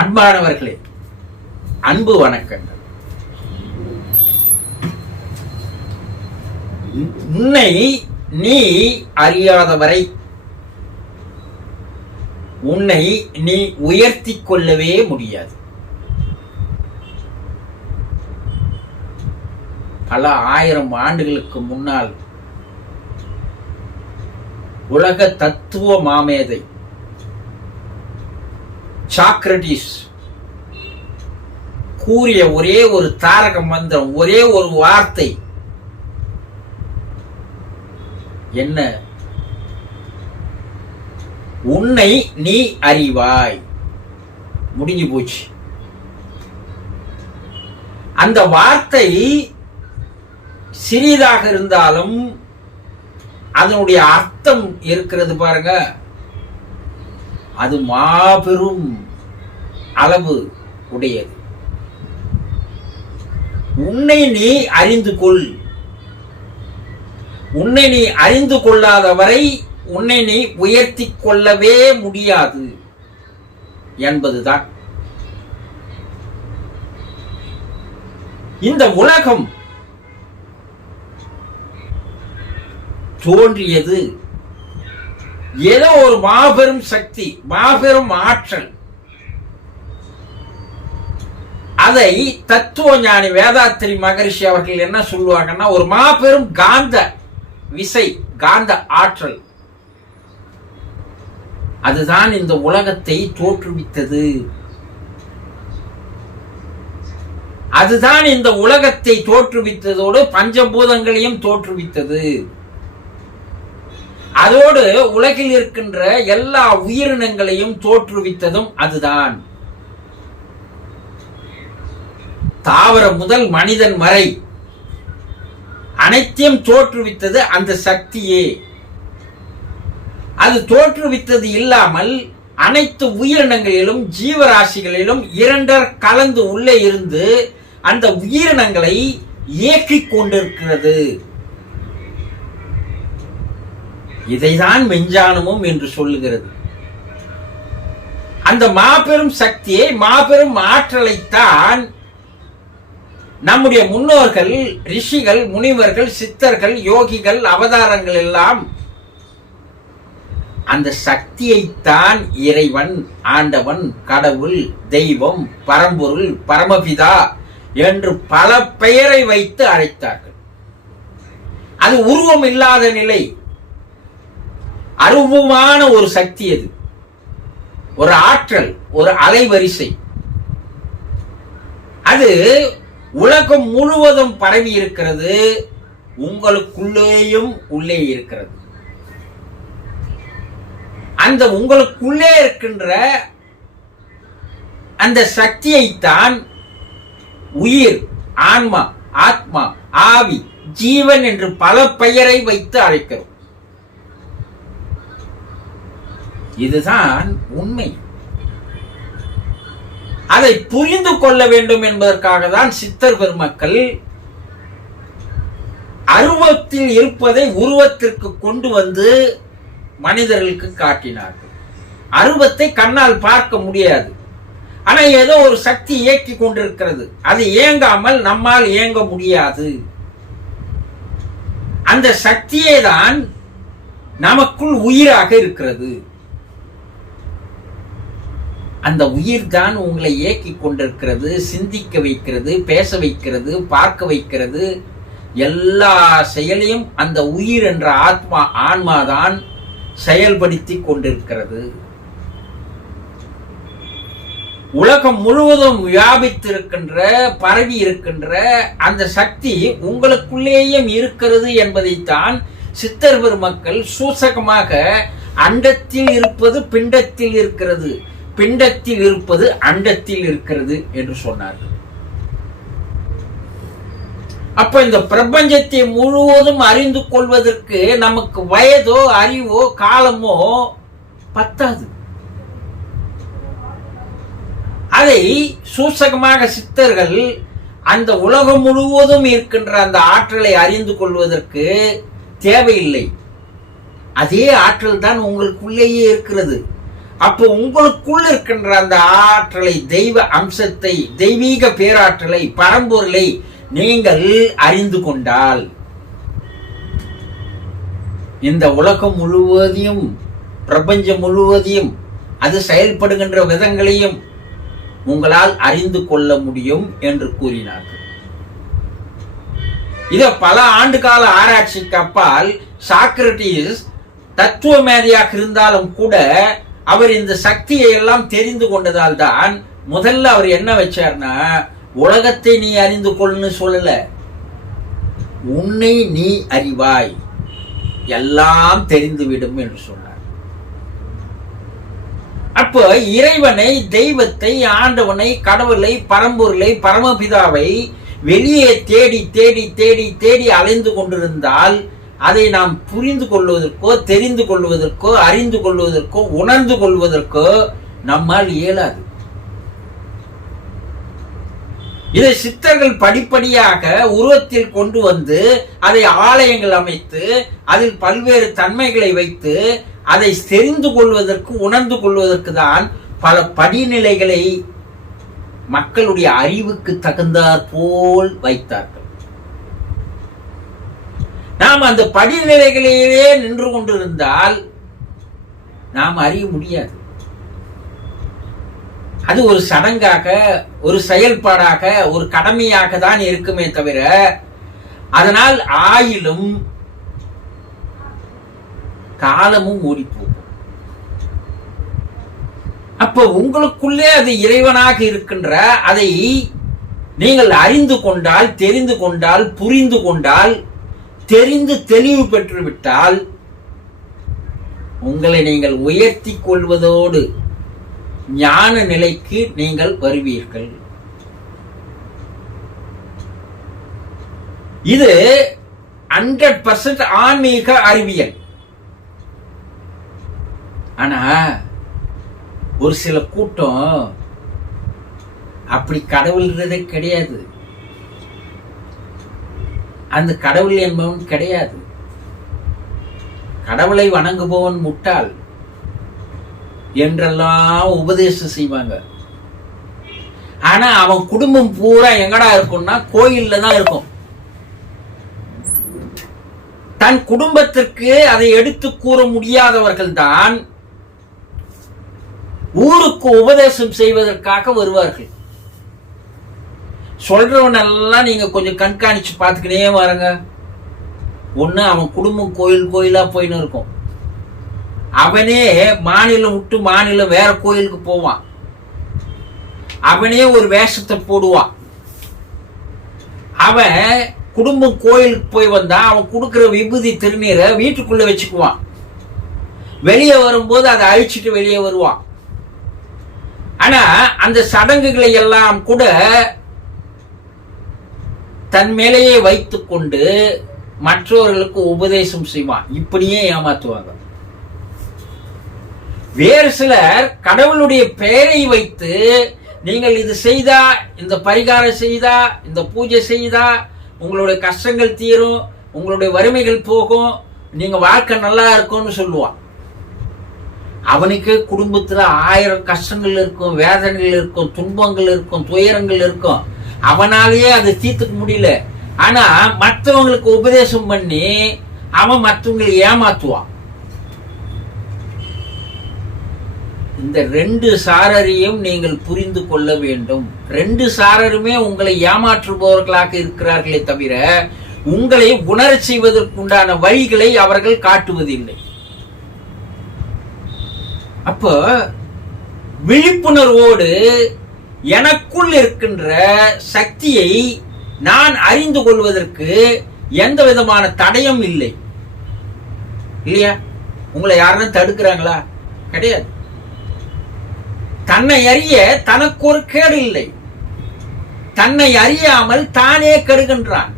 அன்பானவர்களே, அன்பு வணக்கங்கள். உன்னை நீ அறியாதவரை உன்னை நீ உயர்த்திக் கொள்ளவே முடியாது. பல ஆயிரம் ஆண்டுகளுக்கு முன்னால் உலக தத்துவ மாமேதை சாக்ரட்டிஸ் கூறிய ஒரே ஒரு தாரக மந்திரம், ஒரே ஒரு வார்த்தை என்ன? உன்னை நீ அறிவாய். முடிஞ்சு போச்சு. அந்த வார்த்தை சிறிதாக இருந்தாலும் அதனுடைய அர்த்தம் இருக்கிறது பாருங்க, அது மாபெரும் அளவு உடையது. உன்னை நீ அறிந்து கொள். உன்னை நீ அறிந்து கொள்ளாதவரை உன்னை நீ உயர்த்தி கொள்ளவே முடியாது என்பதுதான். இந்த உலகம் தோன்றியது ஏதோ ஒரு மாபெரும் சக்தி, மாபெரும் ஆற்றல். அதை தத்துவ ஞானி வேதாத்திரி மகரிஷி அவர்கள் என்ன சொல்லுவாங்கன்னா, ஒரு மாபெரும் காந்த விசை, காந்த ஆற்றல், அதுதான் இந்த உலகத்தை தோற்றுவித்தது. அதுதான் இந்த உலகத்தை தோற்றுவித்ததோடு பஞ்சபூதங்களையும் தோற்றுவித்தது. அதோடு உலகில் இருக்கின்ற எல்லா உயிரினங்களையும் தோற்றுவித்ததும் அதுதான். தாவரம் முதல் மனிதன் வரை அனைத்தையும் தோற்றுவித்தது அந்த சக்தியே. அது தோற்றுவித்தது இல்லாமல் அனைத்து உயிரினங்களிலும் ஜீவராசிகளிலும் இரண்டர் கலந்து உள்ளே இருந்து அந்த உயிரினங்களை இயக்கிக் கொண்டிருக்கிறது. இதைதான் மெஞ்ஞானமும் என்று சொல்லுகிறது. அந்த மாபெரும் சக்தியை, மாபெரும் ஆற்றலைத்தான் நம்முடைய முன்னோர்கள், ரிஷிகள், முனிவர்கள், சித்தர்கள், யோகிகள், அவதாரங்கள் எல்லாம் அந்த சக்தியைத்தான் இறைவன், ஆண்டவன், கடவுள், தெய்வம், பரம்பொருள், பரமபிதா என்று பல பெயரை வைத்து அழைத்தார்கள். அது உருவம் இல்லாத நிலை, அருவமான ஒரு சக்தி. அது ஒரு ஆற்றல், ஒரு அலைவரிசை. அது உலகம் முழுவதும் பரவி இருக்கிறது, உங்களுக்குள்ளேயும் உள்ளே இருக்கிறது. அந்த உங்களுக்குள்ளே இருக்கின்ற அந்த சக்தியைத்தான் உயிர், ஆன்மா, ஆத்மா, ஆவி, ஜீவன் என்று பல பெயரை வைத்து அழைக்கிறோம். இதுதான் உண்மை. அதை புரிந்து கொள்ள வேண்டும் என்பதற்காக தான் சித்தர் பெருமக்கள் அருவத்தில் இருப்பதை உருவத்திற்கு கொண்டு வந்து மனிதர்களுக்கு காட்டினார்கள். அருவத்தை கண்ணால் பார்க்க முடியாது, ஆனா ஏதோ ஒரு சக்தி இயக்கி கொண்டிருக்கிறது. அது இயங்காமல் நம்மால் இயங்க முடியாது. அந்த சக்தியே தான் நமக்குள் உயிராக இருக்கிறது. அந்த உயிர் தான் உங்களை இயக்கி கொண்டிருக்கிறது, சிந்திக்க வைக்கிறது, பேச வைக்கிறது, பார்க்க வைக்கிறது. எல்லா செயலையும் அந்த உயிர் என்ற ஆத்மா, ஆன்மாதான் செயல்படுத்தி கொண்டிருக்கிறது. உலகம் முழுவதும் வியாபித்திருக்கின்ற, பரவி இருக்கின்ற அந்த சக்தி உங்களுக்குள்ளேயும் இருக்கிறது என்பதைத்தான் சித்தர் பெருமக்கள் சூசகமாக அண்டத்தில் இருப்பது பிண்டத்தில் இருக்கிறது, பிண்டத்தில் இருப்பது அண்டத்தில் இருக்கிறது என்று சொன்னார்கள். அப்ப இந்த பிரபஞ்சத்தை முழுவதும் அறிந்து கொள்வதற்கு நமக்கு வயதோ, அறிவோ, காலமோ பத்தாது. அதை சூசகமாக சித்தர்கள் அந்த உலகம் முழுவதும் இருக்கின்ற அந்த ஆற்றலை அறிந்து கொள்வதற்கு தேவையில்லை. அதே ஆற்றல் தான் உங்களுக்குள்ளேயே இருக்கிறது. அப்போ உங்களுக்குள் இருக்கின்ற அந்த ஆற்றலை, தெய்வ அம்சத்தை, தெய்வீக பேராற்றலை, பரம்பொருளை நீங்கள் அறிந்து கொண்டால் இந்த உலகம் முழுவதையும், பிரபஞ்சம் முழுவதையும், அது செயல்படுகின்ற விதங்களையும் உங்களால் அறிந்து கொள்ள முடியும் என்று கூறினார்கள். இத பல ஆண்டு கால ஆராய்ச்சிக்கு அப்பால் சாக்ரட்டிஸ் தத்துவ மேதையாக இருந்தாலும் கூட அவர் இந்த சக்தியை எல்லாம் தெரிந்து கொண்டதால் தான் முதல்ல அவர் என்ன வச்சார்னா, உலகத்தை நீ அறிந்து கொள்னு சொல்லல, உன்னை நீ அறிவாய், எல்லாம் தெரிந்துவிடும் என்று சொன்னார். அப்போ இறைவனை, தெய்வத்தை, ஆண்டவனை, கடவுளை, பரம்பொருளை, பரமபிதாவை வெளியே தேடி தேடி தேடி தேடி அலைந்து கொண்டிருந்தால் அதை நாம் புரிந்து கொள்வதற்கோ, தெரிந்து கொள்வதற்கோ, அறிந்து கொள்வதற்கோ, உணர்ந்து கொள்வதற்கோ நம்மால் இயலாது. இதை சித்தர்கள் படிப்படியாக உருவத்தில் கொண்டு வந்து அதை ஆலயங்கள் அமைத்து அதில் பல்வேறு தன்மைகளை வைத்து அதை தெரிந்து கொள்வதற்கு, உணர்ந்து கொள்வதற்கு தான் பல படிநிலைகளை மக்களுடைய அறிவுக்கு தகுந்தாற் போல் வைத்தார்கள். நாம் அந்த படிநிலைகளிலே நின்று கொண்டிருந்தால் நாம் அறிய முடியாது. அது ஒரு சடங்காக, ஒரு செயல்பாடாக, ஒரு கடமையாக தான் இருக்குமே தவிர, அதனால் ஆயிலும் காலமும் ஓடிப்போகும். அப்போ உங்களுக்குள்ளே அது இறைவனாக இருக்கின்ற அதை நீங்கள் அறிந்து கொண்டால், தெரிந்து கொண்டால், புரிந்து கொண்டால், தெரிந்து தெளிவு பெற்றுவிட்டால் உங்களை நீங்கள் உயர்த்தி கொள்வதோடு ஞான நிலைக்கு நீங்கள் வருவீர்கள். இது 100% ஆன்மீக அறிவியல். ஆனா ஒரு சில கூட்டம் அப்படி கடவுள்ன்றதே கிடையாது, அந்த கடவுள் என்பவன் கிடையாது, கடவுளை வணங்குபவன் முட்டாள் என்றெல்லாம் உபதேசம் செய்வாங்க. ஆனா அவன் குடும்பம் பூரா எங்கடா இருக்கும்னா கோயில்ல தான் இருக்கும். தன் குடும்பத்திற்கு அதை எடுத்து கூற முடியாதவர்கள் தான் ஊருக்கு உபதேசம் செய்வதற்காக வருவார்கள். சொல்றவன் எல்லாம் நீங்க கொஞ்சம் கண்காணிச்சு பார்த்துக்கினே வாருங்க. ஒண்ணு அவன் குடும்பம் கோயில் கோயிலா போயின்னு இருக்கும், அவனே மாநிலம் விட்டு மாநிலம் வேற கோயிலுக்கு போவான், அவனே ஒரு வேஷத்தை போடுவான். அவன் குடும்பம் கோயிலுக்கு போய் வந்தா அவன் கொடுக்கிற விபூதி திருநீரை வீட்டுக்குள்ள வச்சுக்குவான், வெளியே வரும்போது அதை அழிச்சிட்டு வெளியே வருவான். ஆனா அந்த சடங்குகளை எல்லாம் கூட தன் மேலேயே வைத்துக் கொண்டு மற்றவர்களுக்கு உபதேசம் செய்வான். இப்படியே ஏமாத்துவாங்க. வேறு சிலர் கடவுளுடைய பெயரை வைத்து நீங்கள் இது செய்தா, இந்த பரிகாரம் செய்தா, இந்த பூஜை செய்தா உங்களுடைய கஷ்டங்கள் தீரும், உங்களுடைய வறுமைகள் போகும், நீங்க வாழ்க்கை நல்லா இருக்கும்னு சொல்லுவான். அவனுக்கு குடும்பத்துல 1000 கஷ்டங்கள் இருக்கும், வேதனைகள் இருக்கும், துன்பங்கள் இருக்கும், துயரங்கள் இருக்கும். அவனாலேயே அதை தீர்த்துக்க முடியல. ஆனா மற்றவங்களுக்கு உபதேசம் பண்ணி அவன் மற்றவங்களை ஏமாத்துவான். இந்த 2 சாரரையும் நீங்கள் புரிந்து கொள்ள வேண்டும். 2 சாரருமே உங்களை ஏமாற்றுபவர்களாக இருக்கிறார்களே தவிர உங்களை உணரச் செய்வதற்குண்டான வழிகளை அவர்கள் காட்டுவதில்லை. அப்போ விழிப்புணர்வோடு எனக்குள் இருக்கின்ற சக்தியை நான் அறிந்து கொள்வதற்கு எந்த விதமான தடையும் இல்லை. இல்லையா? உங்களை யாரும் தடுக்கிறாங்களா? கிடையாது. தன்னை அறிய தனக்கு ஒரு கேடு இல்லை. தன்னை அறியாமல் தானே கெடுகின்றான்.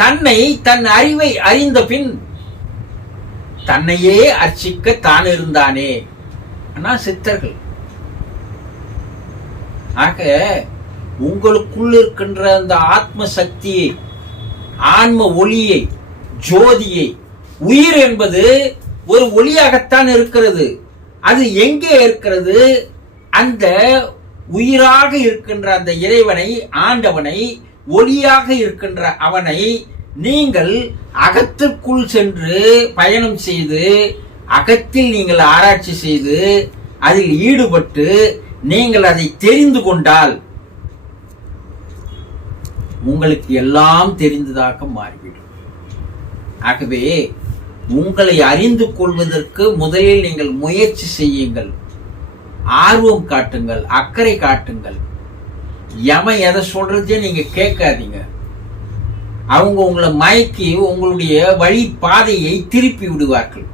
தன்னை, தன் அறிவை அறிந்த பின் தன்னையே அர்ச்சிக்க தான் இருந்தானே. ஆனா சித்தர்கள். ஆக உங்களுக்குள் இருக்கின்ற அந்த ஆத்ம சக்தியை, ஆன்ம ஒளியை, ஜோதியை, உயிர் என்பது ஒரு ஒளியாகத்தான் இருக்கிறது. அது எங்கே இருக்கிறது? அந்த உயிராக இருக்கின்ற அந்த இறைவனை, ஆண்டவனை, ஒளியாக இருக்கின்ற அவனை நீங்கள் அகத்திற்குள் சென்று பயணம் செய்து, அகத்தில் நீங்கள் ஆராய்ச்சி செய்து, அதில் ஈடுபட்டு நீங்கள் அதை தெரிந்து கொண்டால் உங்களுக்கு எல்லாம் தெரிந்ததாக மாறிவிடும். ஆகவே உங்களை அறிந்து கொள்வதற்கு முதலில் நீங்கள் முயற்சி செய்யுங்கள், ஆர்வம் காட்டுங்கள், அக்கறை காட்டுங்கள். எவன் எதை சொல்றதே நீங்க கேட்காதீங்க. அவங்க உங்களை மயக்கி உங்களுடைய வழி பாதையை திருப்பி விடுவார்கள்.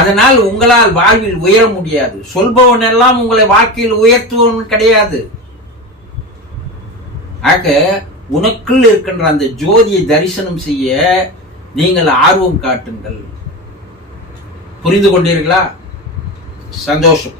அதனால் உங்களால் வாழ்வில் உயர முடியாது. சொல்பவன் எல்லாம் உங்களை வாழ்க்கையில் உயர்த்துவன் கிடையாது. ஆக உனக்குள் இருக்கின்ற அந்த ஜோதியை தரிசனம் செய்ய நீங்கள் ஆர்வம் காட்டுங்கள். புரிந்து கொண்டீர்களா? சந்தோஷம்.